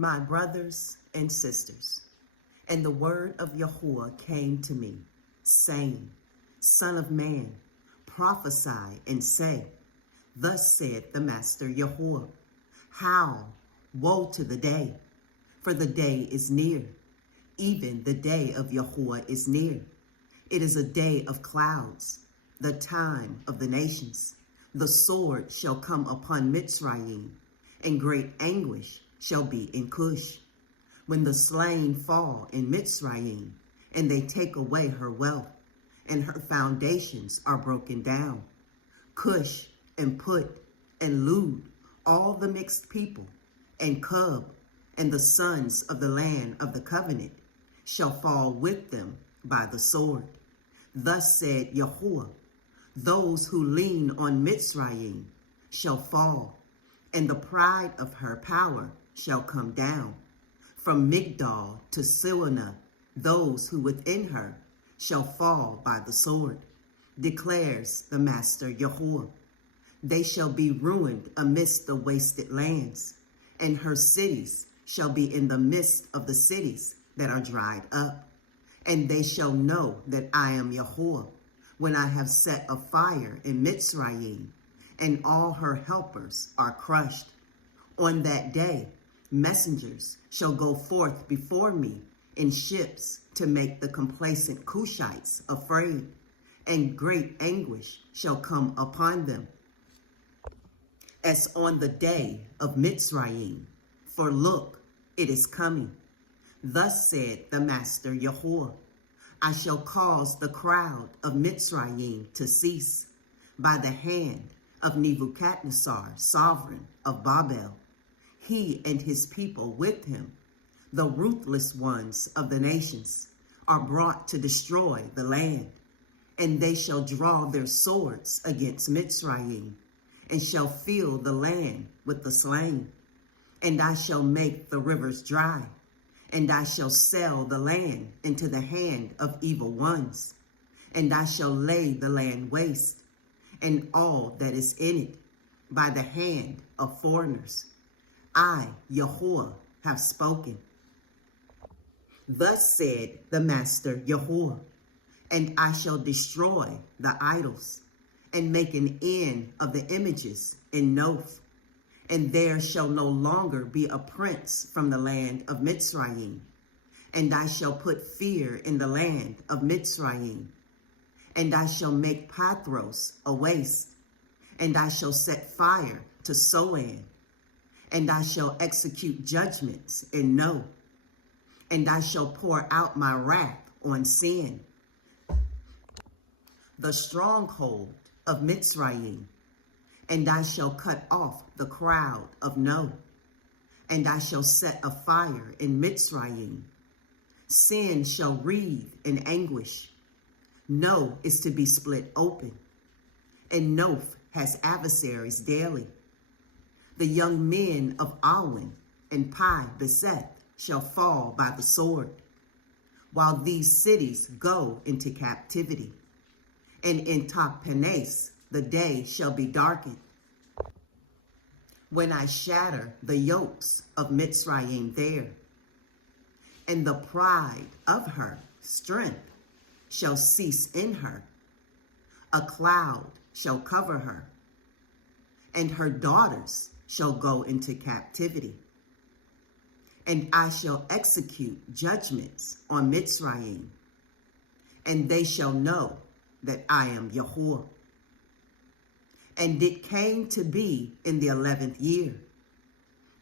My brothers and sisters, and the word of Yahuwah came to me, saying, Son of man, prophesy and say, Thus said the Master Yahuwah, How, woe to the day, for the day is near, even the day of Yahuwah is near. It is a day of clouds, the time of the nations. The sword shall come upon Mitzrayim, and great anguish shall be in Cush. When the slain fall in Mitzrayim, and they take away her wealth, and her foundations are broken down. Cush and Put and Lud, all the mixed people, and Cub, and the sons of the land of the covenant, shall fall with them by the sword. Thus said Yahuwah, those who lean on Mitzrayim shall fall, and the pride of her power shall come down. From Migdol to Silna, those who within her shall fall by the sword, declares the Master Yahuwah. They shall be ruined amidst the wasted lands, and her cities shall be in the midst of the cities that are dried up. And they shall know that I am Yahuwah, when I have set a fire in Mitzrayim, and all her helpers are crushed. On that day, messengers shall go forth before me in ships to make the complacent Cushites afraid, and great anguish shall come upon them, as on the day of Mitzrayim. For look, it is coming. Thus said the Master Yahuwah, I shall cause the crowd of Mitzrayim to cease by the hand of Nebuchadnezzar, sovereign of Babel, he and his people with him. The ruthless ones of the nations are brought to destroy the land, and they shall draw their swords against Mitzrayim, and shall fill the land with the slain. And I shall make the rivers dry, and I shall sell the land into the hand of evil ones, and I shall lay the land waste, and all that is in it, by the hand of foreigners. I, Yahuwah, have spoken. Thus said the Master Yahuwah, and I shall destroy the idols, and make an end of the images in Noph. And there shall no longer be a prince from the land of Mitzrayim. And I shall put fear in the land of Mitzrayim. And I shall make Pathros a waste. And I shall set fire to Soan. And I shall execute judgments in No. And I shall pour out my wrath on Sin, the stronghold of Mitzrayim. And I shall cut off the crowd of No, and I shall set a fire in Mitzrayim. Sin shall wreathe in anguish. No is to be split open, and Noph has adversaries daily. The young men of Awen and Pi Beseth shall fall by the sword, while these cities go into captivity. And in Tahpanhes the day shall be darkened, when I shatter the yokes of Mitzrayim there, and the pride of her strength shall cease in her. A cloud shall cover her, and her daughters shall go into captivity. And I shall execute judgments on Mitzrayim, and they shall know that I am Yahuwah. And it came to be in the 11th year,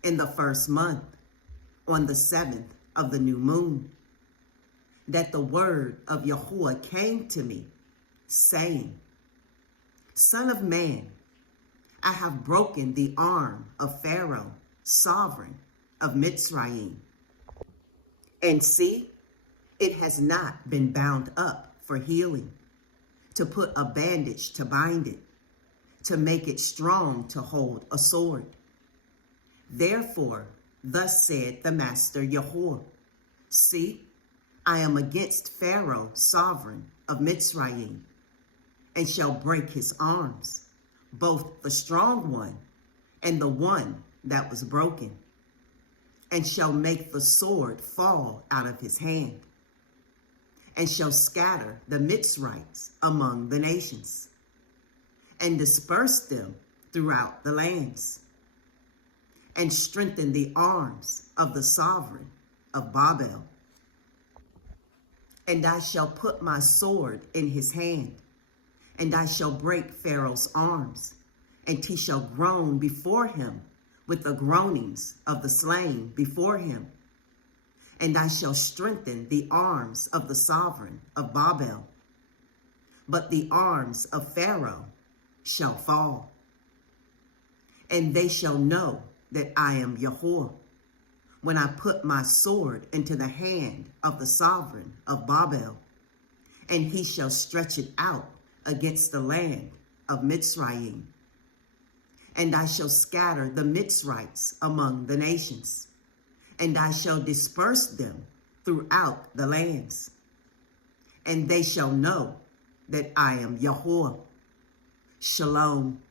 in the first month, on the 7th of the new moon, that the word of Yahuwah came to me, saying, Son of man, I have broken the arm of Pharaoh, sovereign of Mitzrayim. And see, it has not been bound up for healing, to put a bandage to bind it, to make it strong to hold a sword. Therefore, thus said the Master Yahuwah, see, I am against Pharaoh, sovereign of Mitzrayim, and shall break his arms, both the strong one and the one that was broken. and shall make the sword fall out of his hand, and shall scatter the Mitzrites among the nations, and disperse them throughout the lands, and strengthen the arms of the sovereign of Babel. And I shall put my sword in his hand, and I shall break Pharaoh's arms, and he shall groan before him with the groanings of the slain before him. And I shall strengthen the arms of the sovereign of Babel, but the arms of Pharaoh shall fall. And they shall know that I am Yahuwah, when I put my sword into the hand of the sovereign of Babel, and he shall stretch it out against the land of Mitzrayim. And I shall scatter the Mitzrites among the nations, and I shall disperse them throughout the lands. And they shall know that I am Yahuwah. Shalom.